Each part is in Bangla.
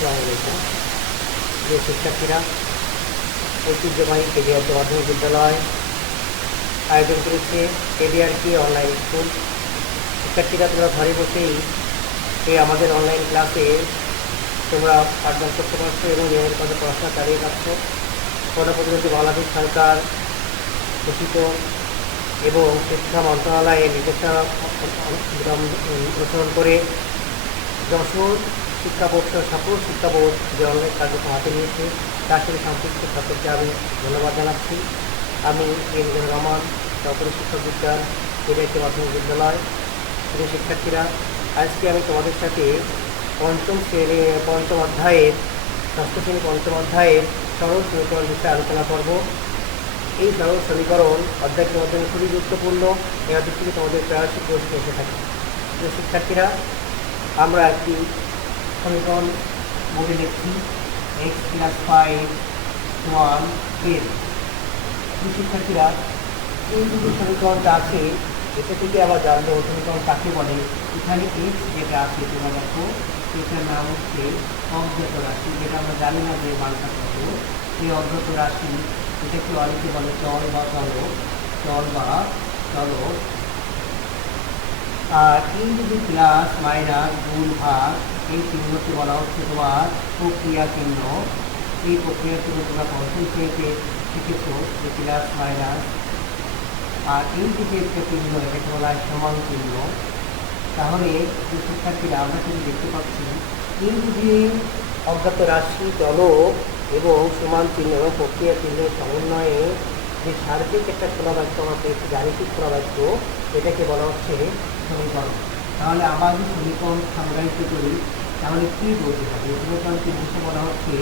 আসসালামু আলাইকুম। প্রিয় শিক্ষার্থীরা, ঐতিহ্যবাহী কেডিআর মাধ্যমিক বিদ্যালয় আয়োজন করেছে কেডিআর কি অনলাইন স্কুল। শিক্ষার্থীরা, তোমরা ঘরে বসেই এই আমাদের অনলাইন ক্লাসে তোমরা পাঠদান করতে পারছো এবং নিয়মিত কাজে পড়াশোনা চালিয়ে যাচ্ছ। প্রধানমন্ত্রী বাংলাদেশ সরকার ঘোষিত এবং শিক্ষা মন্ত্রণালয়ের নির্দেশনা অনুসরণ করে যশোর শিক্ষা বোর্ড সকল শিক্ষা বোর্ড যে অনলাইন কার্যক্রম হাতে নিয়েছে তার সাথে সম্পৃক্ত সকলকে আমি ধন্যবাদ জানাচ্ছি। আমি এম রহমান, সহকারী শিক্ষক বিজ্ঞান, কেডিআর মাধ্যমিক বিদ্যালয়। প্রিয় শিক্ষার্থীরা, আজকে আমি তোমাদের সাথে পঞ্চম অধ্যায়ের ষষ্ঠ শ্রেণী পঞ্চম অধ্যায়ের সরল সমীকরণ বিষয়ে আলোচনা করব। এই সরল সমীকরণ অধ্যায়টির মাধ্যমে খুবই গুরুত্বপূর্ণ। এই অধ্যায় থেকে তোমাদের প্রায়শই প্রশ্ন এসে থাকে। প্রিয় শিক্ষার্থীরা, আমরা একটি সমীকরণ বোর্ডে লিখছি x + 5 = 10। শিক্ষার্থীরা, এই যে সমীকরণটা আছে এটা থেকে আমরা জানবো সমীকরণ কাকে বলে। এখানে x যেটা আছে তোমরা দেখো, এটার নাম হচ্ছে অজ্ঞাত রাশি, যেটা আমরা জানি না যে মানটা কত। এই অজ্ঞাত রাশি এটাকে অনেকে বলে চল বা চলক। আর এই যদি প্লাস মাইনাস গুণ ভাগ, এই চিহ্নকে বলা হচ্ছে তোমার প্রক্রিয়া চিহ্ন। এই প্রক্রিয়া চিহ্ন তোমরা পঞ্চম শ্রেণীতে শিখেছো, যে প্লাস মাইনাস। আর এই দিকে একটা চিহ্ন, এটাকে বলা হয় সমান চিহ্ন। তাহলে শিক্ষার্থীরা, আমরা কিন্তু দেখতে পাচ্ছি এই যে অজ্ঞাত রাশি, চলক এবং সমান চিহ্ন এবং প্রক্রিয়া চিহ্নের সমন্বয়ে যে সার্বিক একটা খোলা বাক্য আমরা পেয়েছি, গাণিতিক খোলা বাক্য, এটাকে বলা হচ্ছে সমীকরণ। তাহলে আমরা যদি সমীকরণ সংজ্ঞায়িত করি তাহলে কী বলতে হবে? সমীকরণকে ইংলিশে বলা হচ্ছে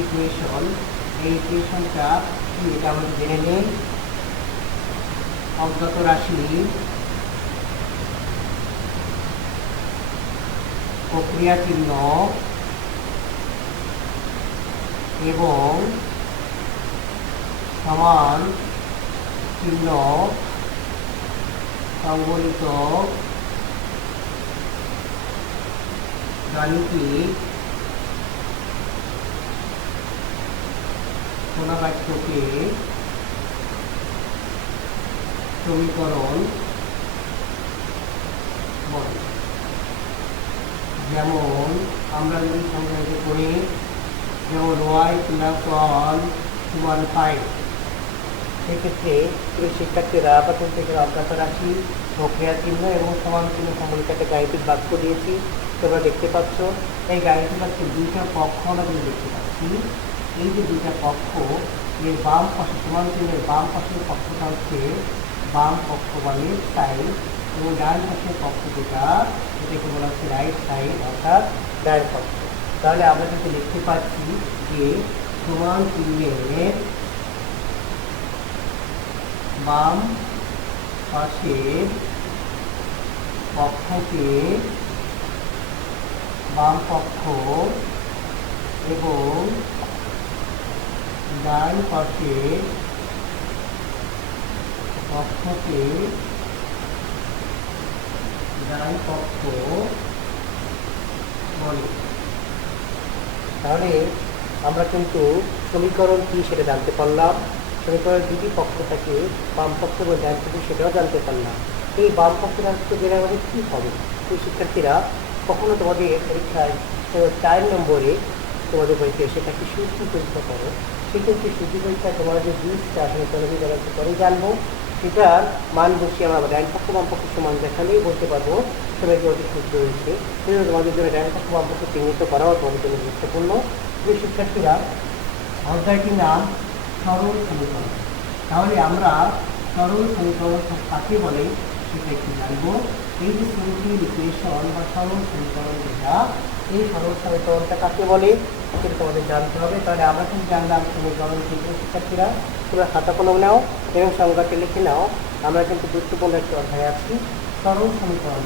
ইকুয়েশন। এই ইকুয়েশনটা কি এটা আমরা জেনে নেই। অজ্ঞাত রাশি, প্রক্রিয়া চিহ্ন এবং সমান চিহ্ন সংবলিত গাণিতিক খোলা বাক্যকে সমীকরণ বলে। যেমন আমরা যদি সংজ্ঞায়িত করি, যেমন y + 1 = 5। সেক্ষেত্রে শিক্ষার্থীরা প্রথম থেকে অজ্ঞাত রাশি, প্রক্রিয়া চিহ্ন এবং সমান চিহ্ন সম্বলিত একটা গাণিতিক বাক্য দিয়েছি, তোমরা দেখতে পাচ্ছ। এই গাণিতিক বাক্যের দুইটা পক্ষ আমরা কিন্তু দেখতে পাচ্ছি। এই যে দুইটা পক্ষ, এর বাম পাশে সমান চিহ্নের বাম পাশের পক্ষটা হচ্ছে বাম পক্ষ বা লেফট সাইড, এবং ডান পাশের পক্ষ যেটা, এটাকে বলা হচ্ছে রাইট সাইড অর্থাৎ ডান পক্ষ। তাহলে আমরা কিন্তু দেখতে পাচ্ছি যে সমান চিহ্নের বাম পাশের পক্ষকে বাম পক্ষ এবং ডান পাশের পক্ষকে ডান পক্ষ বলে। তাহলে আমরা কিন্তু সমীকরণ কি সেটা জানতে পারলাম। সমীকরণের দুটি পক্ষ থাকে, বাম পক্ষ এবং ডান পক্ষ, সেটাও জানতে পারলাম। এই বাম পক্ষের অংশ জেনে আমাদের কী হবে? এই শিক্ষার্থীরা, কখনো তোমাদের পরীক্ষায় 4 নম্বরে তোমাদের পরীক্ষায় সেটাকে সূচি পরীক্ষা করো, সেক্ষেত্রে সূচি পরীক্ষায় তোমার যে বীজটা সমীকরণ পরে জানবো, সেটার মান বসিয়ে আমরা ডান পক্ষ বাম পক্ষ সমান দেখালেই বলতে পারবো সমীকরণটি সূত্র রয়েছে। কিন্তু তোমাদের জন্য ডান পক্ষ বাম পক্ষ চিহ্নিত করাও তোমাদের জন্য গুরুত্বপূর্ণ। যে শিক্ষার্থীরা, অধ্যায়টির নাম সরল সমীকরণ। তাহলে আমরা সরল সমীকরণ কাকে বলে সেটা একটু জানবো। এই যে সিম্পল ইকুয়েশন বা সরল সমীকরণ যেটা, এই সরল সমীকরণটা কাকে বলে সেটা তোমাদের জানতে হবে। তাহলে আমরা কিন্তু জানলাম সমীকরণ কিন্তু। শিক্ষার্থীরা, তোমরা খাতা কলম নাও এবং সংজ্ঞাটি লিখে নাও। আমরা কিন্তু গুরুত্বপূর্ণ একটি অধ্যায় আছি। সরল সমীকরণ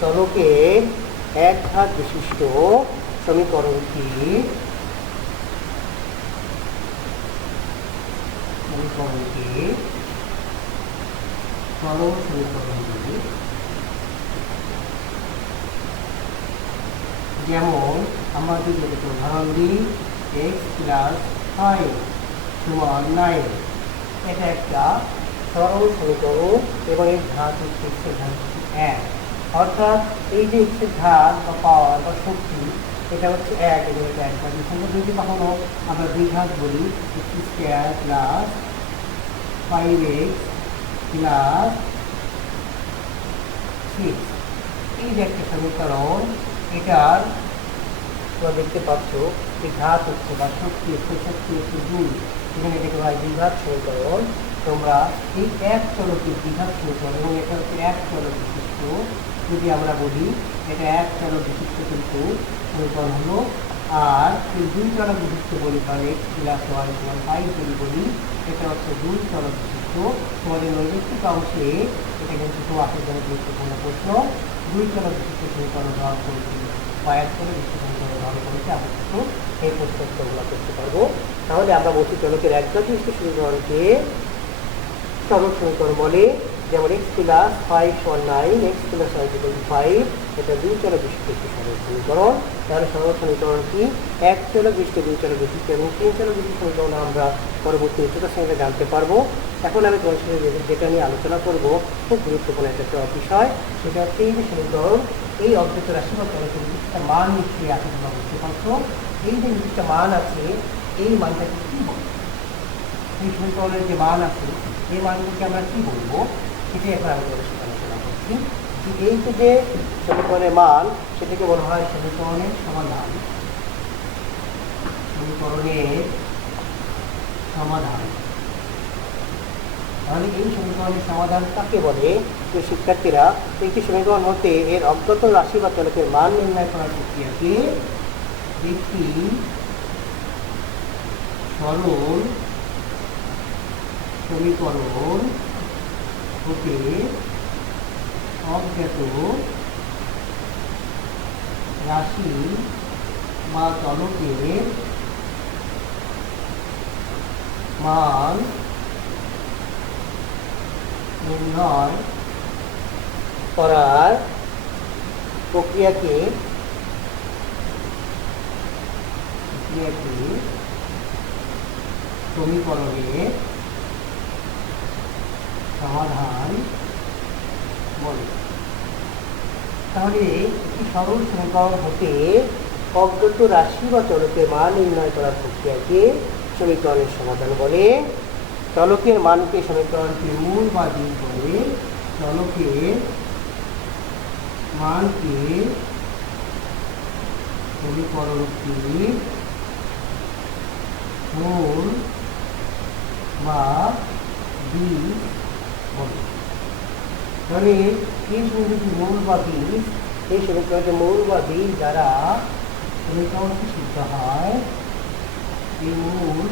চলকের এক ঘাত বিশিষ্ট সমীকরণটি সমীকরণকে সরল সমীকরণ বলি। যেমন আমরা যদি একটা উদাহরণ দিই, এক্স প্লাস 5 সমান 9, এটা একটা সরল সমীকরণ এবং এর ঘাত হচ্ছে এক্সের ঘাত হচ্ছে 1, অর্থাৎ এই যে এক্সের ঘাত বা পাওয়ার বা শক্তি এটা হচ্ছে 1 এবং এটা 1, যদি কখনো আমরা দ্বিঘাত বলি x square plus 5x plus 6, এই যে একটা সমীকরণ, এটার তোমরা দেখতে পাচ্ছ এই ঘাত হচ্ছে বা শক্তি হচ্ছে 2, এখানে এটাকে বলা হয় দ্বিঘাত সমীকরণ। তোমরা এই এক চলকের দ্বিঘাত সমীকরণ এবং এটা হচ্ছে এক চলক বিশিষ্ট, যদি আমরা বলি এটা এক চলক বিশিষ্ট কিন্তু সমীকরণ হলো। আর এই দুই চলক বিশিষ্ট বলি তাহলে এক্স প্লাস ওয়াই সমান 5 যদি বলি, এটা হচ্ছে দুই চলক বিশিষ্ট। তোমাদের নৈমিত্তিক অংশে এটা কিন্তু তোমাদের জন্য গুরুত্বপূর্ণ প্রশ্ন, দুই চলক বিশিষ্ট সমীকরণ গ্রহণ করেছি বা এক চলক বিশিষ্ট সমীকরণ গ্রহণ করেছি, আমরা কিন্তু এই প্রশ্নের উত্তরগুলো করতে পারবো। তাহলে আমরা বলছি চলকের একঘাত বিশিষ্ট সমীকরণকে সরল সমীকরণ বলে। যেমন এক্স প্লাস 5 সমান 9, X plus Y equal to 5, এটা দুই চলক বিশিষ্ট একটি সরল সমীকরণ। তাহলে সরল সমীকরণ কি? এক চলক বিশিষ্ট, দুই চলক বিশিষ্ট এবং তিন চলক বিশিষ্ট সমীকরণ আমরা পরবর্তী উচ্চতার সঙ্গে জানতে পারবো। এখন আমি তোমার সাথে যেটা নিয়ে আলোচনা করবো খুব গুরুত্বপূর্ণ একটা বিষয়, সেটা হচ্ছে এই যে সমীকরণ, এই অজ্ঞাত রাশি বা চলকের নির্দিষ্ট মান নিশ্চয়ই আছে, তোমরা বুঝতে পারছো। এই যে নির্দিষ্ট মান আছে, এই মানটাকে কি বলবো? এই সমীকরণের যে মান আছে এই মানগুলোকে আমরা কি বলবো, সেটাই এখন আমি তোমাদের সাথে আলোচনা করছি। এই যে সমীকরণের মান, সেটাকে বলা হয় সমীকরণের সমাধান। সমীকরণের সমাধান। তাহলে এই সমীকরণের সমাধান কাকে বলে? যে শিক্ষার্থীরা একটি সমীকরণ হতে এর অজ্ঞাত রাশি বা চলকের মান নির্ণয় করার প্রক্রিয়াকে একটি সরল সমীকরণ হতে অজ্ঞাত রাশি বা চলকের মান নির্ণয় করার প্রক্রিয়াকে সমীকরণের সমাধান বলে। তাহলে একটি সরল সমীকরণ হতে অজ্ঞাত রাশি বা চলকের মান নির্ণয় করার প্রক্রিয়াকে সমীকরণের সমাধান বলে। চলকের মানকে সমীকরণটি মূল বা দিক বলে। চলকের মানকে সমীকরণটি মূল বা দিক বলে। তাহলে এই সমীকরণটি মূল বা দিক, এই সমীকরণটি মূল বা দিক দ্বারা সমীকরণটি সিদ্ধ হয়। এই মূল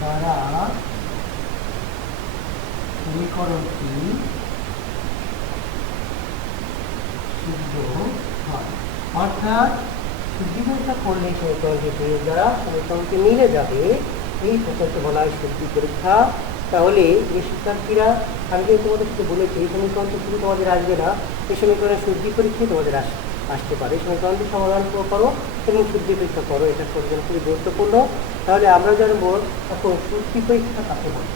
দ্বারা সমীকরণটি সিদ্ধ হয়, অর্থাৎ শুদ্ধিকরণটা করলে সমীকরণটি প্রয়োগ দ্বারা সমীকরণটি মিলে যাবে। এই প্রক্রিয়াকে বলা হয় শুদ্ধি পরীক্ষা। তাহলে এই শিক্ষার্থীরা, আমি কিন্তু তোমাদের সাথে বলেছি এই সমীকরণটি শুধু তোমাদের আসবে না, এই সমীকরণের শুদ্ধি পরীক্ষায় তোমাদের আসতে পারে। এই সমীকরণটি সমাধান করো এবং শুদ্ধি পরীক্ষা করো, এটা প্রয়োজন খুবই গুরুত্বপূর্ণ। তাহলে আমরা জানবো এখন শুদ্ধি পরীক্ষা কাকে বলে।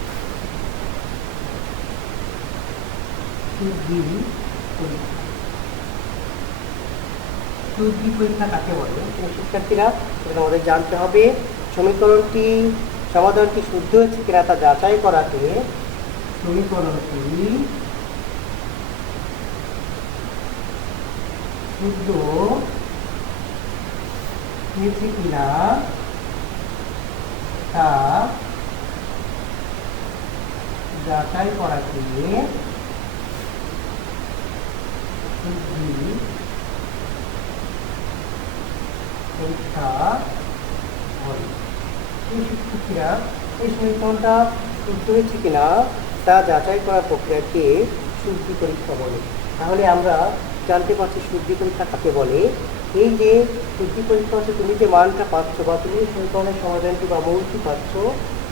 শুদ্ধি পরীক্ষা, শুদ্ধি পরীক্ষা কাকে বলে শিক্ষার্থীরা, এটা আমাদের জানতে হবে। সমীকরণটি সমাধানটি শুদ্ধ হচ্ছে কিনা তা যাচাই করাতে সমীকরণটি শুদ্ধ হয়েছে কিনা তা যাচাই করাতে শুদ্ধি পরীক্ষা বলে। এই শিক্ষার্থীরা এই সমীকরণটা শুদ্ধ হয়েছে কিনা তা যাচাই করার প্রক্রিয়াকে শুদ্ধি পরীক্ষা বলে। তাহলে আমরা জানতে পারছি শুদ্ধি পরীক্ষা কাকে বলে। এই যে শুদ্ধি পরীক্ষা হচ্ছে তুমি যে মানটা পাচ্ছ বা তুমি যে সমীকরণের সমাধানটি বা মূলটি পাচ্ছ,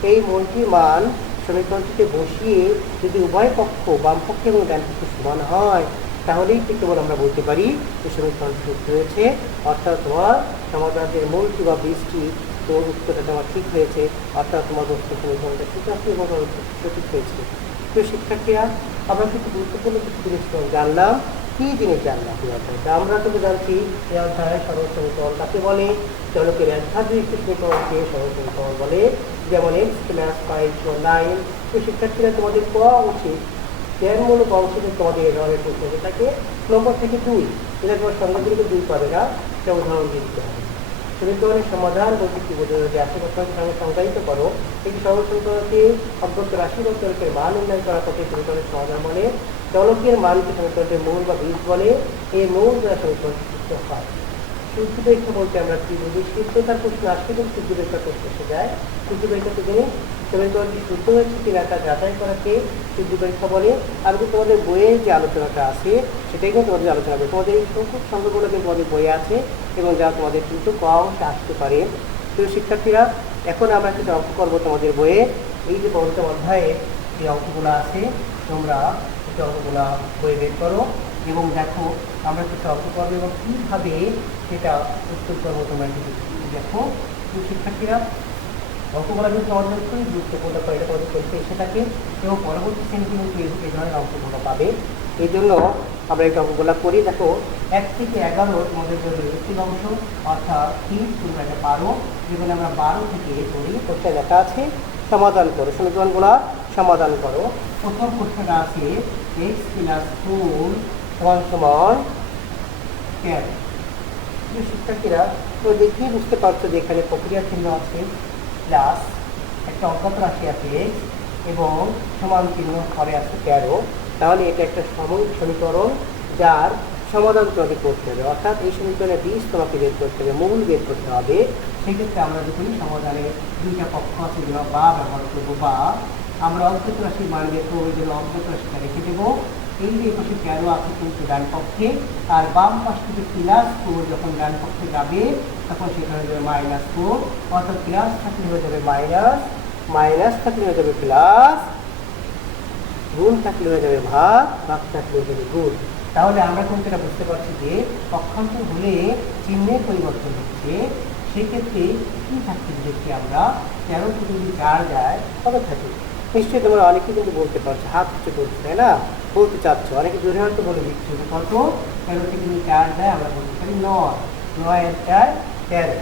এই মূলটির মান সমীকরণটিতে বসিয়ে যদি উভয় পক্ষ বাম পক্ষে এবং ডান পক্ষে সমান হয়, তাহলেই কি কেবল আমরা বলতে পারি যে সমীকরণটি শুদ্ধ হয়েছে, অর্থাৎ তোমার সমাধানের মূলটি বা বীজটি তোমার উত্তরটা তোমার ঠিক হয়েছে, অর্থাৎ তোমার উত্তর সমীকরণটা ঠিক আছে এবং সঠিক হয়েছে। তো শিক্ষার্থীরা, আমরা কিন্তু গুরুত্বপূর্ণ কিছু জিনিস জানলাম। কি জিনিস জানলাম আমরা কিন্তু জানছি এই অধ্যায় সরল সমীকরণ কাকে বলে, চলকের একধাবিষ্ট সমীকরণকে সরল সমীকরণ বলে, যেমন x প্লাস 5 9। তো শিক্ষার্থীরা, তোমাদের ক অংশে জ্ঞানমূলক অংশে তোমাদের এই ধরনের প্রশ্ন হয়ে থাকে নম্বর থেকে 2, এটা তোমার সংখ্যা দিকে 2 পাবে না, এটা উদাহরণ দিয়ে দিতে হবে। সমীকরণের সমাধান বলতে কি বোঝা যায়, আশেপাশের সঙ্গে সংজ্ঞায়িত করো একটি সরল সমীকরণকে অজ্ঞাত রাশি বা চলকের মান নির্ণয় করা তাকে সমীকরণের সমাধান বলে। চলকের মানকে সমীকরণের মূল বা বীজ বলে। এই মূল দ্বারা সমীকরণ সিদ্ধ হয়। শুদ্ধ পরীক্ষা বলতে আমরা কি বুঝি? সিদ্ধতার প্রশ্ন আসলে কিন্তু শুদ্ধ পরীক্ষার প্রশ্ন এসে যায়। শুদ্ধ পরীক্ষাতে যিনি সমীকরণটি শুদ্ধ হয়েছে কিনা তা যাচাই করাকে শুদ্ধ পরীক্ষা বলে। আর তোমাদের বইয়ে যে আলোচনাটা আছে সেটাই কিন্তু তোমাদের আলোচনা হবে। তোমাদের এই সংখ্যক সংখ্যাগুলো কিন্তু তোমাদের বইয়ে আছে এবং যা তোমাদের কিন্তু ক অংশে আসতে পারে। তো শিক্ষার্থীরা, এখন আমরা কিছু অঙ্ক করবো তোমাদের বইয়ে। এই যে পঞ্চম অধ্যায়ে যে অঙ্কগুলো আছে, তোমরা এই অঙ্কগুলো বইয়ে বের করো এবং দেখো আমরা কিছু অঙ্ক করবো এবং কীভাবে সেটা উত্তর করবো তোমরা কিন্তু দেখো। তো শিক্ষার্থীরা, অঙ্কগুলো কিন্তু আমাদের খুবই গুরুত্বপূর্ণ করে, এটা তোমাদের পরীক্ষা এসে থাকে এবং পরবর্তী শ্রেণীতে কিন্তু এই ধরনের অঙ্কগুলো পাবে। এই জন্য আমরা এই অঙ্কগুলো করি। দেখো 1 থেকে 11 তোমাদের জন্য একটি অংশ, অর্থাৎ 3 তোমরা এটা পারো। যেগুলো আমরা 12 থেকে করি, কোথায় লেখা আছে সমাধান করো, সমীকরণগুলো সমাধান করো। প্রথম প্রশ্নটা আছে x প্লাস 4 সমান 10। শিক্ষার্থীরা, তো দেখি বুঝতে পারছো যে এখানে প্রক্রিয়া চিহ্ন আছে, প্লাস একটা অজ্ঞাত রাশি আছে x এবং সমান চিহ্ন ঘরে আছে 13। তাহলে এটা একটা সাময়িক সমীকরণ যার সমাধান তোমাকে করতে হবে, অর্থাৎ এই সমীকরণের বীজ তোমাকে বের করতে হবে, মূল বের করতে হবে। সেক্ষেত্রে আমরা যখন সমাধানে দুইটা পক্ষ আছে যেন বা ব্যবহার করবো, বা আমরা অজ্ঞাত রাশির মান বের করবো, ওই জন্য অজ্ঞাত রাশিটা রেখে দেবো। এই যে পাশে 13 আছে কিন্তু ডান পক্ষে, আর বাম পাশ থেকে +4 যখন ডান পক্ষে যাবে তখন সেখানে হয়ে যাবে -4, অর্থাৎ প্লাস থাকলে হয়ে যাবে মাইনাস, মাইনাস থাকলে হয়ে যাবে প্লাস, গুণ থাকলে হয়ে যাবে ভাগ, ভাগ থাকলে হয়ে যাবে গুণ। তাহলে আমরা কিন্তু এটা বুঝতে পারছি যে পক্ষান্তর হলে চিহ্নের পরিবর্তন হচ্ছে। সেক্ষেত্রে কি থাকছে দেখি আমরা, 13 থেকে যদি 4 যায় কত থাকে? নিশ্চয়ই তোমরা অনেকে কিন্তু বলতে পারছো, হাত হচ্ছে বলছে, তাই না? বলতে চাচ্ছ, অনেকে জোরে হয়তো বলে দিচ্ছি কত, 13 থেকে যদি 4 যায় আমরা বলতে পারি 9, 9 আর 4 13।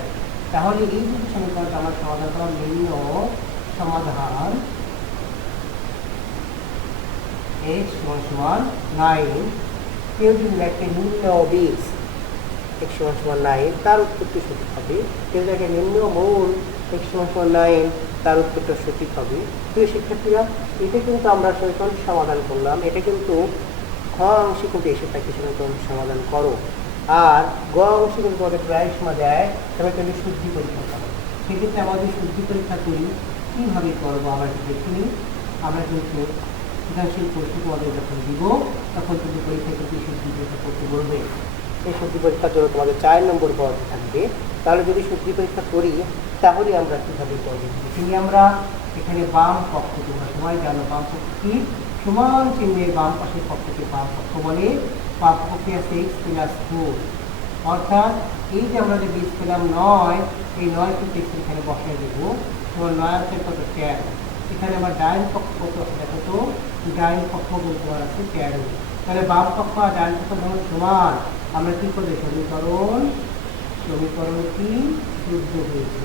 তাহলে এই দুটি সমীকরণটা আমরা সমাধান করলাম। নিম্ন সমাধান x সমান 9, কেউ যদি লেখে নিম্ন বীজ x সমান 9, তার উত্তরটি সঠিক হবে। কেউ লেখে নিম্ন মূল x সমান 9, তার উত্তরটা সঠিক হবে। প্রিয় শিক্ষার্থীরা, এটা কিন্তু আমরা সমীকরণ সমাধান করলাম। এটা কিন্তু খ অংশে কিন্তু এসে থাকে সমীকরণ সমাধান করো, আর গ অংশে কিন্তু আমাদের প্রায় সময় দেয় সমীকরণে শুদ্ধি পরীক্ষা করো। সেক্ষেত্রে আমাদের শুদ্ধি পরীক্ষা করি কীভাবে করবো আমরা দেখি। আমরা কিন্তু সৃজনশীল প্রশ্ন তোমাদের যখন দিব তখন কিন্তু পরীক্ষা কিন্তু শুদ্ধি পরীক্ষা করতে বলবে। এই শুদ্ধি পরীক্ষার জন্য তোমাদের 4 নম্বর পর্ব থাকবে। তাহলে যদি শুদ্ধি পরীক্ষা করি তাহলে আমরা কীভাবে করবো দেখি। আমরা এখানে বাম পক্ষ, তোমরা সবাই জানো বাম পক্ষ কি, সমান চিহ্নের বাম পাশের পক্ষকে বাম পক্ষ বলে। বাম পক্ষে আছে x প্লাস 4, অর্থাৎ এই যে আমরা যে বীজ পেলাম 9, এই 9 কিন্তু এখানে বসাই দেবো। তোমার 9 আছে কত 13, এখানে আমার ডাইন পক্ষ কত আছে দেখো তো, ডাইন পক্ষ বলতে আছে 13। তাহলে বাম পক্ষ আর ডাইন পক্ষ যখন সমান, আমরা কি করবো সমীকরণটি শুদ্ধ হয়েছে,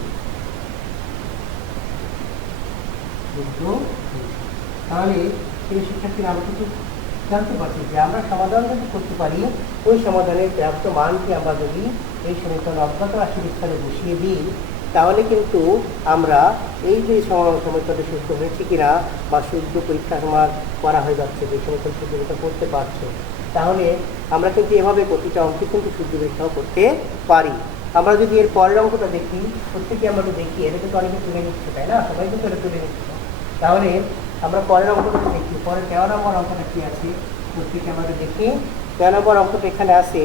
তাহলে সেই শিক্ষার্থীরা আমরা কিন্তু জানতে পারছি যে আমরা সমাধান যদি করতে পারি, ওই সমাধানের প্রাপ্ত মানকে আমরা যদি এই সমীকরণ অজ্ঞাত রাশির স্থানে বসিয়ে দিই, তাহলে কিন্তু আমরা এই যে সমীকরণটি শুদ্ধ হয়েছে কিনা বা শুদ্ধ পরীক্ষা আমার করা হয়ে যাচ্ছে, যে সমীকরণ শুদ্ধ পরীক্ষা করতে পারছো, তাহলে আমরা কিন্তু এভাবে প্রতিটা অঙ্কে কিন্তু শুদ্ধ পরীক্ষাও করতে পারি। আমরা যদি এর পরের অঙ্কটা দেখি, প্রত্যেকে আমরা তো দেখি, এটা কিন্তু অনেকে তুলে নিচ্ছে, তাই না? সবাই কিন্তু এটা তুলে নিচ্ছে। তাহলে আমরা পরের অঙ্কটা দেখি, পরে 13 নম্বর অঙ্কটা কি আছে প্রত্যেকে আমরা দেখি। 13 নম্বর অঙ্কটা এখানে আছে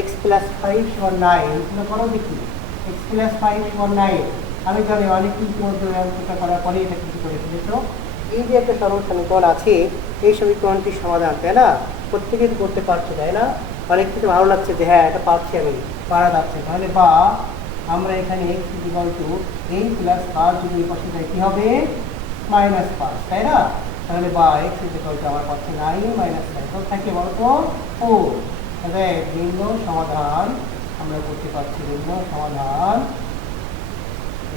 এক্স প্লাস 5 সমান 9 এগুলো করো দেখি। এক্স প্লাস 5 সমান 9, আমি জানি অনেক কিছু মধ্যে অঙ্কটা করার পরে এটা কিছু করে ফেলেছো। এই যে একটা সরল সমীকরণ আছে, এই সমীকরণটির সমাধান, তাই না? প্রত্যেকেই তো করতে পারছো, তাই না? অনেক কিছু ভালো লাগছে যে হ্যাঁ এটা পাচ্ছি, আমি পারা যাচ্ছে। তাহলে বা আমরা এখানে এক্স ইকুয়াল টু এই প্লাস আর যদি এই পাশে যায় কি হবে? -5, তাই না? তাহলে বা এক্স ইকুয়াল টু আমার পাচ্ছে 9 -5, তো থাকে বলো তো 4। তাহলে ভিন্ন সমাধান আমরা করতে পারছি, ভিন্ন সমাধান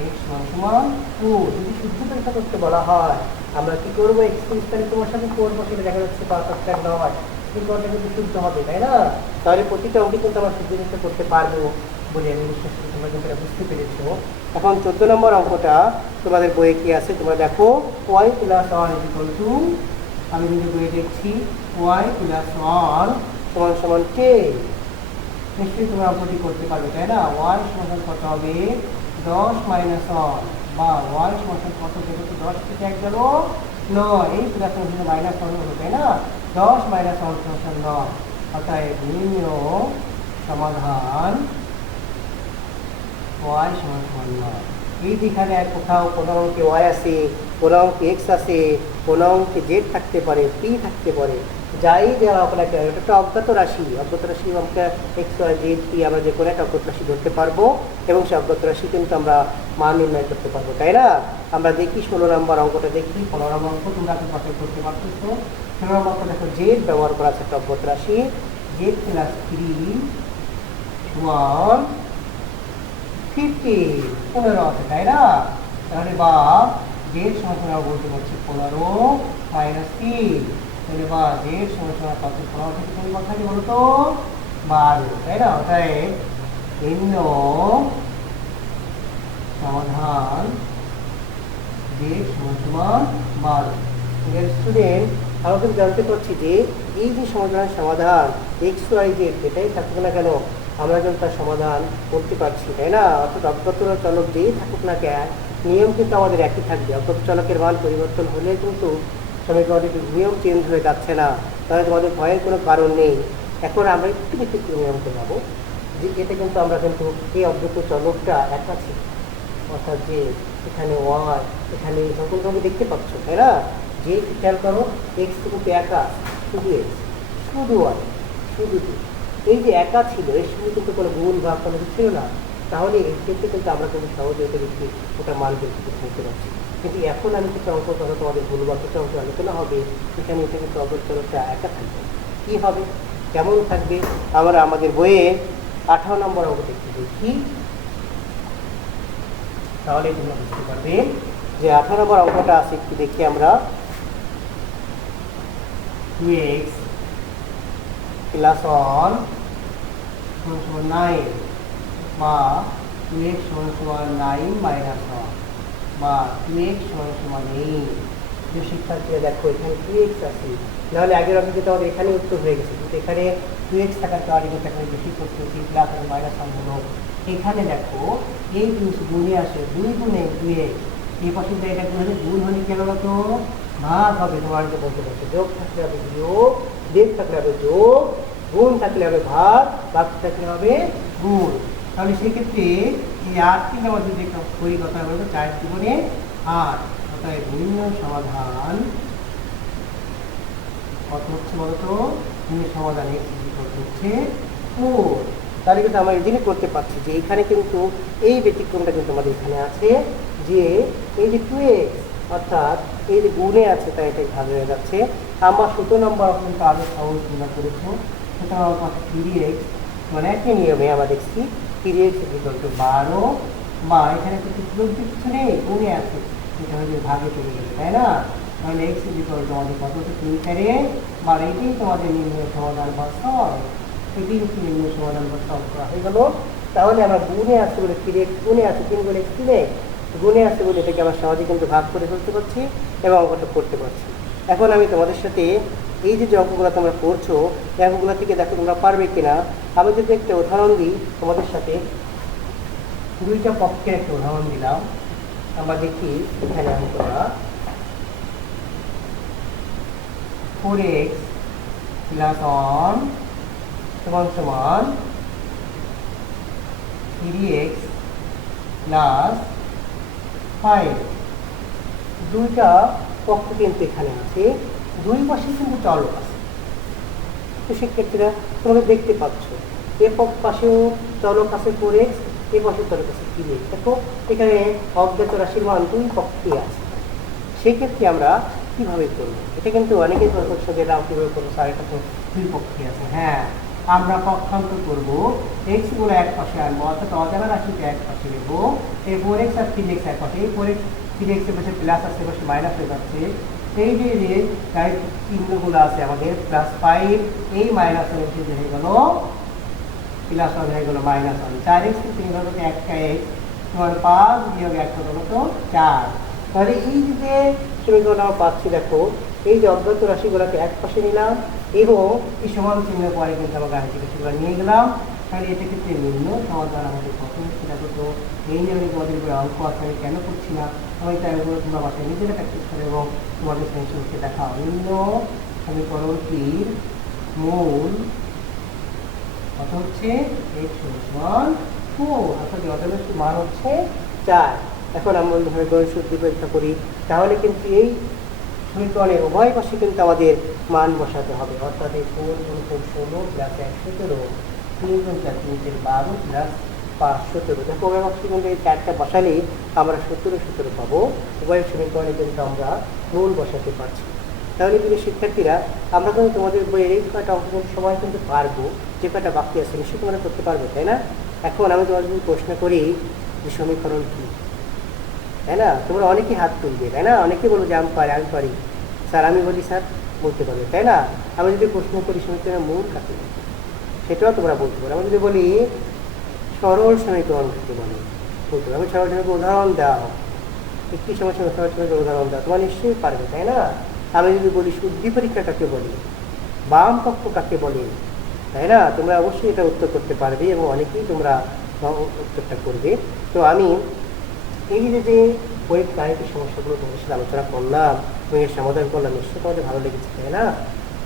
এক্স সমান 4। যদি শুদ্ধ পরীক্ষা করতে বলা হয় আমরা কি করবো? এক্স বিস্তারিত তোমার সাথে করবো, সেটা দেখা যাচ্ছে পারফেক্ট নয়, কিন্তু ওটা কিন্তু শুদ্ধ হবে, তাই না? তাহলে প্রতিটা অঙ্কে কিন্তু আমরা শুদ্ধ পরীক্ষা করতে পারবো বলে আমি বিশ্বাস করি তোমরা কিন্তু এটা বুঝতে পেরেছো। এখন 14 নম্বর অঙ্কটা তোমাদের বইয়ে কি আছে তোমরা দেখো। Y plus one equal to, আমি কিন্তু বইয়ে দেখছি ওয়াই প্লাস ওয়ান সমান সমান 10। নিশ্চয়ই তোমরা অঙ্কটি করতে পারবে, তাই না? ওয়াই সমান কত হবে? 10 - 1, বা ওয়াই সমান কত? যেহেতু 10 থেকে 1 গেল 9, এই প্লাস -1 হলো, তাই না? 10 - 1 সমান 9। অতএব নিম্ন সমাধান ওয়াই সমান 9। এই যেখানে কোথাও কোনো অঙ্কে ওয়াই আছে, কোনো অঙ্কে এক্স আছে, কোনো অঙ্কে জেড থাকতে পারে, পি থাকতে পারে, যাই দেওয়া হোক না কেন, এটা একটা অজ্ঞাত রাশি। অজ্ঞাত রাশি অঙ্কে এক্স ওয়াই জেড পি আমরা যে কোনো একটা অজ্ঞাত রাশি ধরতে পারবো এবং সে অজ্ঞাত রাশি কিন্তু আমরা মান নির্ণয় করতে পারবো, তাই না? আমরা দেখি 16 নম্বর অঙ্কটা দেখি। 15 নম্বর অঙ্ক তোমরা কিন্তু করতে পারতেছো। 16 নম্বর অঙ্ক দেখো, জেড ব্যবহার করা আছে একটা অজ্ঞাত রাশি, জেড প্লাস 3 1 50, 15 আছে, তাই না? তাহলে বা জেড সমান আমরা বলতে পারছি 15 - 3। তাহলে বা জেড সমান কত? 15 থেকে তুমি কথা কি বলো তো? 12, তাই না? তাই ভিন্ন সমাধান জেড সমান 12। স্টুডেন্ট, আমরা কিন্তু জানতে পারছি যে এই যে সমাধান এক্স ওয়াই জেড যেটাই থাকুক না কেন আমরা কিন্তু তার সমাধান করতে পারছি, তাই না? অর্থাৎ অজ্ঞাত চলক যেই থাকুক না কেন নিয়ম কিন্তু আমাদের একই থাকবে। অজ্ঞাত চলকের মান পরিবর্তন হলে কিন্তু সমীকরণটির নিয়ম চেঞ্জ হয়ে যাচ্ছে না, তাহলে তোমাদের ভয়ের কোনো কারণ নেই। এখন আমরা একটু ব্যতিক্রমী নিয়মকে যাবো, যে এটা কিন্তু আমরা কিন্তু এই অজ্ঞাত চলকটা একা ছিল, অর্থাৎ যে এখানে ওয়াই, এখানে সকল রকম দেখতে পাচ্ছ, তাই না? যে খেয়াল করো, এক্স কিন্তু একা, শুধু এক্স, শুধু ওয়াই, শুধু টু। এই যে একা ছিল, এর সঙ্গে কিন্তু কোনো গুণ ভাগ কোনো কিছু ছিল না, তাহলে এই ক্ষেত্রে কিন্তু আমরা কিন্তু সহজে ওটা দেখি ওটা মান কিন্তু বুঝতে পারছি। কিন্তু এখন আমি কিছু অঙ্ক কথা তোমাদের বলবো, কিছু অঙ্ক আলোচনা হবে, এখানে এটা কিন্তু অগ্রচরকটা একা থাকবে। কী হবে, কেমন থাকবে? আমরা আমাদের বইয়ে 18 নম্বর অঙ্ক দেখতে দেখি, তাহলে তোমরা বুঝতে পারবে যে 18 নম্বর অঙ্কটা আছে। একটু দেখি আমরা, 2x প্লাস 1 সমান 9, বা 2x সমান 9 - 1, বা 2x সমান 8। যে শিক্ষার্থীরা দেখো এখানে 2x আছে, নাহলে আগের অঙ্কে কিন্তু আমাদের এখানে উত্তর হয়ে গেছে, কিন্তু এখানে 2x থাকার কারণে কিন্তু এখানে বেশি করতে হচ্ছে, প্লাস আর -1 হলো। এখানে দেখো এই জিনিস গুণে আসে, 2 গুণে 2x, এই পাশে এটা গুণ হলে কেন তো ভাগ হবে। তোমাকে বলতে পারছো যোগ থাকলে হবে বিয়োগ, বিয়োগ থাকলে হবে যোগ, গুণ থাকলে হবে ভাগ, ভাগ থাকলে হবে গুণ। তাহলে সেক্ষেত্রে এই 8 থেকে আমাদের যদি একটা কথা বলবো 4 গুণে 8, অর্থাৎ ভিন্ন সমাধান কত হচ্ছে বলতো? ভিন্ন সমাধান হচ্ছে 4। তাহলে কিন্তু আমরা ইজিলি করতে পারছি যে এখানে কিন্তু এই ব্যতিক্রমটা কিন্তু আমাদের এখানে আছে, যে এই যে 2x অর্থাৎ এই যে গুণে আছে তাই এটাই ভাগ হয়ে যাচ্ছে। আমরা 17 নম্বর কিন্তু আগে সহজ গুণা করেছো, সুতরাং আমার কাছে 3x, মানে একই নিয়মে আমরা দেখছি 3x = 12, বা এখানে কিন্তু কিছু নেই, গুণে আছে, এটা হচ্ছে ভাগে চলে গেছে, তাই না? তাহলে x আমাদের কত হচ্ছে 3 বা এটাই তোমাদের নিম্ন সমাধান বা সলভ, এটি হচ্ছে নিম্ন সমাধান বা সলভ করা হয়ে গেল। তাহলে আমরা গুণে আছে বলে 3x গুণে আছে, 3 গুণে 3x গুণে আছে বলে এটাকে আমরা সহজে কিন্তু ভাগ করে ফেলতে পারছি এবং অঙ্কটা করতে পারছি। এখন আমি তোমাদের সাথে এই যে অঙ্কগুলো তোমরা করছো, এই অঙ্কগুলো থেকে দেখো তোমরা পারবে কিনা। আমি যদি একটা উদাহরণ দিই তোমাদের সাথে, দুইটা পক্ষের একটা উদাহরণ দিলাম। আমরা দেখি এখানে অঙ্কটা 4x + 1 = 3x প্লাস 5 দুইটা পক্ষ কিন্তু এখানে আছে, দুই পাশে কিন্তু চলক আছে। তো শিক্ষার্থীরা তোমরা দেখতে পাচ্ছ এ পাশেও চলক আছে 4x, এ পাশে চলক আছে 3x। দেখো এখানে অজ্ঞাত রাশির মান দুই পক্ষে আছে। সেক্ষেত্রে আমরা কিভাবে করবো? এটা কিন্তু অনেকেই করছে যে রাম কিভাবে করবো স্যার, এটা তো দুই পক্ষে আছে। হ্যাঁ, আমরা পক্ষান্তর করবো, এক্স গুলো এক পাশে আনবো, অর্থাৎ অজানা রাশিকে এক পাশে নেবো। এই 4x আর 3x এক পাশে, এই 4x 3x এর পাশে প্লাস আসছে, পাশে মাইনাস হয়ে যাচ্ছে। এই যে চিহ্নগুলো আছে আমাদের প্লাস 5, এই মাইনাস হয়ে গেল প্লাস 1 হয়ে গেল মাইনাস 1। 4x 3 হলো একটা x, তোমার 5 বিয়োগ 1 হলো তো 4। তাহলে এই যে সমীকরণ আমরা পাচ্ছি, দেখো এই যে অজ্ঞাত রাশিগুলোকে এক পাশে নিলাম এবং এই সমান চিহ্নের পরে কিন্তু আমরা গাণিতিক রাশিগুলো নিয়ে গেলাম। তাহলে এটা ক্ষেত্রে নিম্ন সমাধান আমাদের কত হচ্ছে? দেখো তো এই নিয়ে আমি তোমাদের উপরে অঙ্ক আছে, আমি কেন করছি না, আমি তাই তোমরা বাসায় নিজেরা প্র্যাকটিস করে এবং তোমাদের সেন্সকে দেখাও। নিম্ন সমীকরণটির মূল কত হচ্ছে? x সমান 4, অর্থাৎ অজানা মান হচ্ছে 4। এখন আমরা সমীকরণ সূত্র পরীক্ষা করি, তাহলে কিন্তু এই সমীকরণের উভয় পাশে কিন্তু আমাদের মান বসাতে হবে, অর্থাৎ এই 4 × 16 প্লাস 117, 3 × 4 = 12 প্লাস 5 17। দেখো উভয় পাশে কিন্তু এই 4টা বসালেই আমরা 17 পাবো। উভয় সমীকরণে কিন্তু আমরা মূল বসাতে পারছি। তাহলে কিন্তু শিক্ষার্থীরা আমরা কিন্তু তোমাদের বইয়ের এই কয়টা অঙ্ক সময় কিন্তু পারবো, যে কয়টা বাকি আছে নিশ্চয়ই তোমরা করতে পারবে, তাই না? এখন আমি তোমাদের যদি প্রশ্ন করি যে সমীকরণ কি, তাই না? তোমরা অনেকেই হাত তুলবে, তাই না? অনেকে বলবো যে আমি পারি স্যার, আমি বলি স্যার বলতে পারবে, তাই না? আমি যদি প্রশ্ন করি সমীকরণের মূল কাকে, সেটাও তোমরা বলতে পারো। আমি যদি বলি সরল সমীকরণ কাকে বলে, বলতে পারো। আমি সরল সমীকরণ উদাহরণ দাও, একটি সমস্যা সরল সমীকরণ উদাহরণ দাও, তোমরা নিশ্চয়ই পারবে, তাই না? আমি যদি বলি উদ্দীপরিক্রিয়া কাকে বলে, বাম পক্ষ কাকে বলে, তাই না? তোমরা অবশ্যই এটা উত্তর করতে পারবে এবং অনেকেই তোমরা উত্তরটা করবে। তো আমি এই যে গাণিতিক সমস্যাগুলো তোমাদের সাথে আলোচনা করলাম এবং এর সমাধান করলাম, নিশ্চয়ই তোমাদের ভালো লেগেছে, তাই না?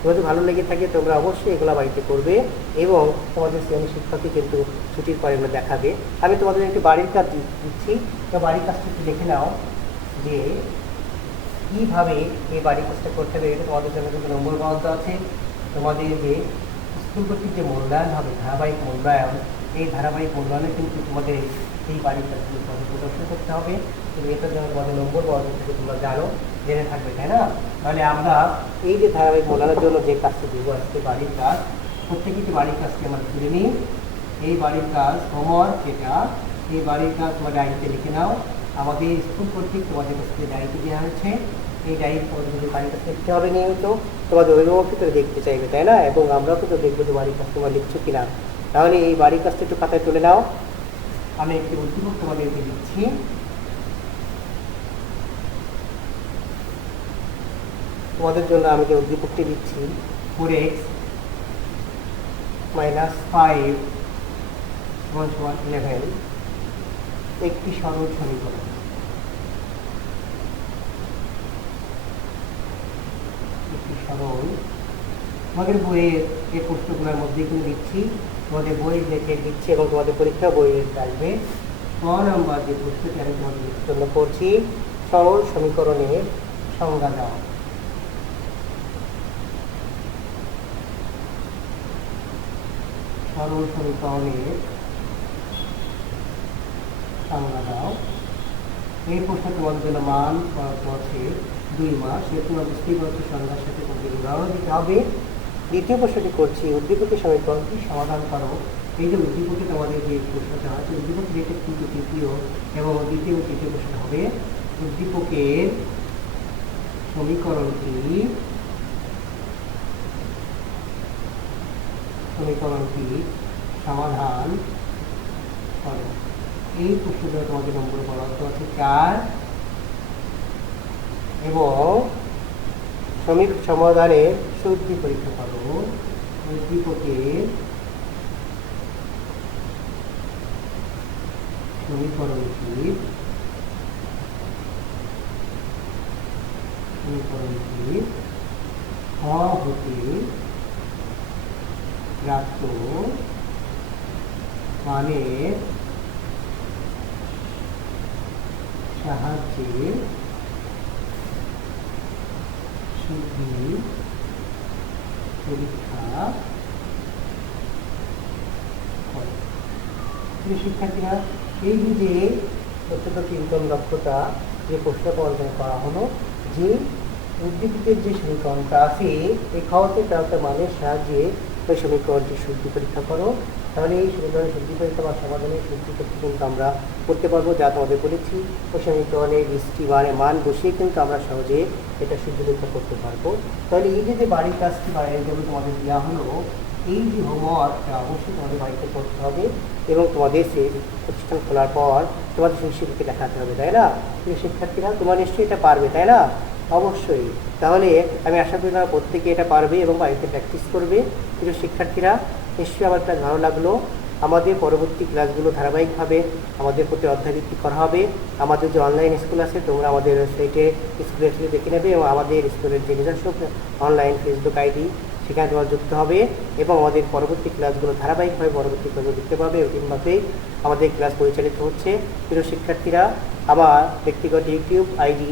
তোমাদের ভালো লেগে থাকে তোমরা অবশ্যই এগুলো বাড়িতে করবে এবং তোমাদের শ্রেণী শিক্ষকই কিন্তু ছুটির পরে এগুলো দেখাবে। আমি তোমাদের একটি বাড়ির কাজ দিচ্ছি, তো বাড়ির কাজটা একটু দেখে নাও যে কীভাবে এই বাড়ির কাজটা করতে হবে। এটা তোমাদের জন্য কিন্তু নম্বর বরাদ্দ আছে। তোমাদের যে স্কুল কর্তৃক যে মূল্যায়ন হবে, ধারাবাহিক মূল্যায়ন, এই ধারাবাহিক মূল্যায়নে কিন্তু তোমাদের এই বাড়ির কাজগুলো প্রদর্শন করতে হবে। কিন্তু এটার জন্য তোমাদের নম্বর বরাদ্দ থেকে তোমরা জেনে থাকবে, তাই না? তাহলে আমরা এই যে ধারাবাহিক মূল্যায়নের জন্য যে কাজটি দেবো আজকে বাড়ির কাজ, প্রত্যেকটি বাড়ির কাজকে আমরা তুলে নিই। এই বাড়ির কাজ হোমওয়ার্ক, যেটা এই বাড়ির কাজ তোমার ডায়েরিতে লিখে নাও। আমাদের স্কুল কর্তৃক তোমাদের কাছ থেকে ডায়েরিতে দেওয়া হয়েছে, এই ডায়েরি তোমাদের যদি বাড়ির কাছে লিখতে হবে নিয়মিত, তোমাদের অভিভাবক করে দেখতে চাইবে, তাই না? এবং আমরাও কিন্তু দেখবো যে বাড়ির কাজ তোমার লিখছো কিনা। তাহলে এই বাড়ির কাজটা একটু খাতায় তুলে নাও। আমি একটি উদ্দীপক তোমাদেরকে দিচ্ছি, তোমাদের জন্য আমি যে উদ্দীপকটি দিচ্ছি 4x - 5 = 11 একটি সরল সমীকরণ। একটি সরল, তোমাদের বইয়ের এই প্রশ্নগুলোর মধ্যে কিন্তু দিচ্ছি, তোমাদের বই দেখে দিচ্ছি এবং তোমাদের পরীক্ষা বই আসবে। 9 নম্বর যে প্রশ্নটি আমি তোমাদের জন্য করছি, সরল সমীকরণের সংজ্ঞা দাও। সরল সমীকরণের সংজ্ঞা দাও। এই প্রশ্ন তোমাদের জন্য মান আছে 2 মাস, সে তোমার বুঝতেই পারছো সংজ্ঞার সাথে তোমাদের উদাহরণ দিতে হবে। দ্বিতীয় প্রশ্নটি করছি, উদ্দীপকের সমীকরণটি সমাধান করো। এই যে উদ্দীপকে তোমাদের যে প্রশ্নটা আছে, উদ্দীপক রেখে কিন্তু তৃতীয় এবং দ্বিতীয় তৃতীয় প্রশ্ন হবে উদ্দীপকের সমীকরণটি সমাধান করো। এই প্রশ্নটা তোমাদের নম্বর বরাদ্দ আছে 4 এবং সমাধানের সূত্র পরীক্ষা করো। উদ্দীপকের সমীকরণটি খ হতে প্রাপ্ত মানের সাহায্যে শুদ্ধি পরীক্ষা করে। শিক্ষার্থীরা, এই যে চতুর্থ তিনতম দক্ষতা যে প্রশ্ন পর্যায়ে করা হলো, যে উদ্দীপিতের যে সমীকরণটা আছে এই খাওয়াতে প্রাপ্ত মানের সাহায্যে ওই সমীকরণটি শুদ্ধি পরীক্ষা করো। তাহলে এই সমীকরণের শুদ্ধি পরীক্ষা বা সমাধানের শুদ্ধি পরীক্ষা কিন্তু আমরা করতে পারবো, যা তোমাদের বলেছি ওই সমীকরণের বৃষ্টি মান বসিয়ে কিন্তু আমরা সহজে এটা শুদ্ধি পরীক্ষা করতে পারবো। তাহলে এই যে বাড়ির কাজটি বা এর জন্য তোমাদের দেওয়া হলো, এই যে হোমওয়ার্কটা অবশ্যই তোমাদের বাড়িতে করতে হবে এবং তোমাদের সেই প্রতিষ্ঠান খোলার পর তোমাদের শিক্ষককে দেখাতে হবে, তাই না? প্রিয় শিক্ষার্থীরা, তোমরা নিশ্চয়ই এটা পারবে, তাই না? অবশ্যই। তাহলে আমি আশা করি তোমরা প্রত্যেকে এটা পারবে এবং বাড়িতে প্র্যাকটিস করবে। প্রিয় শিক্ষার্থীরা, নিশ্চয়ই আমার ক্লাস ভালো লাগলো। আমাদের পরবর্তী ক্লাসগুলো ধারাবাহিকভাবে আমাদের প্রতি অধ্যায়ভিত্তিক করা হবে। আমাদের যে অনলাইন স্কুল আছে তোমরা আমাদের ওয়েবসাইটে স্কুলের থেকে দেখে নেবে এবং আমাদের স্কুলের যে নিজস্ব অনলাইন ফেসবুক আইডি সেখানে তোমার যুক্ত হবে এবং আমাদের পরবর্তী ক্লাসগুলো ধারাবাহিকভাবে পরবর্তী ক্লাসগুলো দেখতে পাবে। রুটিনভাবে আমাদের ক্লাস পরিচালিত হচ্ছে। প্রিয় শিক্ষার্থীরা, আমার ব্যক্তিগত ইউটিউব আইডি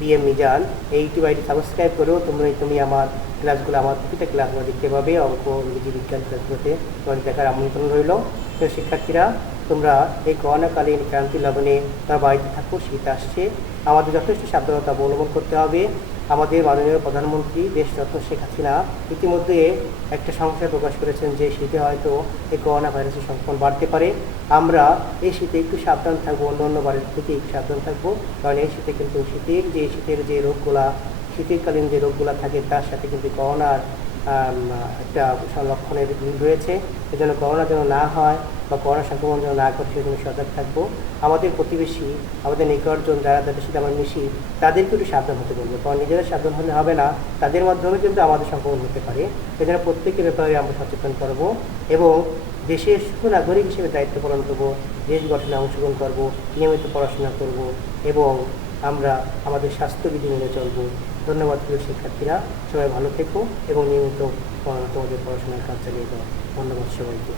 বিএম মিজান, এই ইউটিউব আইডি সাবস্ক্রাইব করেও তুমি আমার ক্লাসগুলো, আমার প্রতিটা ক্লাসগুলো দেখতে পাবে। অঙ্ক, ইংরেজি, বিজ্ঞান ক্লাসগুলোতে তোমাদের দেখার আমন্ত্রণ রইল। প্রিয় শিক্ষার্থীরা, তোমরা এই করোনাকালীন ক্রান্তি লবণে তার বাড়িতে থাকো, শীত আসছে, আমাদের যথেষ্ট সাবধানতা অবলম্বন করতে হবে। আমাদের মাননীয় প্রধানমন্ত্রী দেশরত্ন শেখ হাসিনা ইতিমধ্যে একটা সংশয় প্রকাশ করেছেন যে শীতে হয়তো এই করোনা ভাইরাসের সংক্রমণ বাড়তে পারে। আমরা এই শীতে একটু সাবধান থাকবো, অন্য বাড়ির থেকে একটু সাবধান থাকবো, কারণ এই শীতে কিন্তু শীতের যে রোগগুলা, শীতকালীন যে রোগগুলা থাকে তার সাথে কিন্তু করোনার একটা লক্ষণের মিল রয়েছে। এজন্য করোনা যেন না হয় বা করোনা সংক্রমণ যেন না করে সেজন্য সজাগ থাকবো। আমাদের প্রতিবেশী, আমাদের নিকটজন যারা তাদের সাথে আমরা মিশি তাদেরকে একটু সাবধান হতে বলবো, কারণ নিজেরা সাবধান হলে হবে না, তাদের মাধ্যমে কিন্তু আমাদের সংক্রমণ হতে পারে। এজন্য প্রত্যেকের ব্যাপারে আমরা সচেতন করবো এবং দেশের সুনাগরিক হিসেবে দায়িত্ব পালন করবো, দেশ গঠনে অংশগ্রহণ করবো, নিয়মিত পড়াশোনা করব এবং আমরা আমাদের স্বাস্থ্যবিধি মেনে চলবো। ধন্যবাদ প্রিয় শিক্ষার্থীরা, সবাই ভালো থেকো এবং নিয়মিত তোমাদের পড়াশোনার কাজ চালিয়ে যাও। ধন্যবাদ সবাইকে।